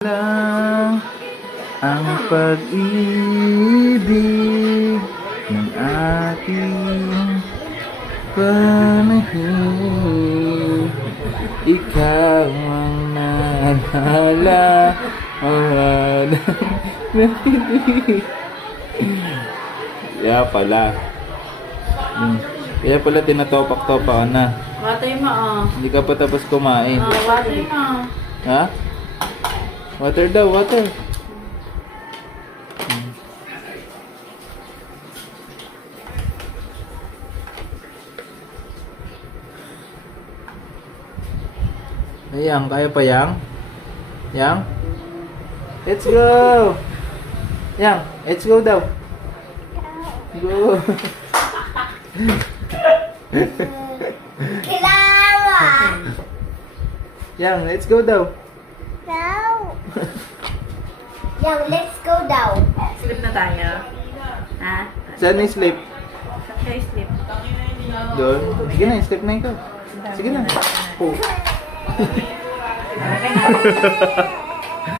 Lang ang pag-ibig ng ating panahon. Ikaw ang nanala Kaya pala. Kaya pala tinatopak-topak na. Watay mo, Hindi ka pa tapos kumain. watay mo. Ha? Water daw, water. Yang, kaya pa yang? Yang? Let's go! Yang, let's go daw. Go! Kailangan! Yang, let's go daw. No! Young, let's go down. Sleep na tayo. Ha? Saan yung sleep? Saan kayo sleep? Doon. Sige na, sleep na ikaw. Sige na. Oh. Okay na.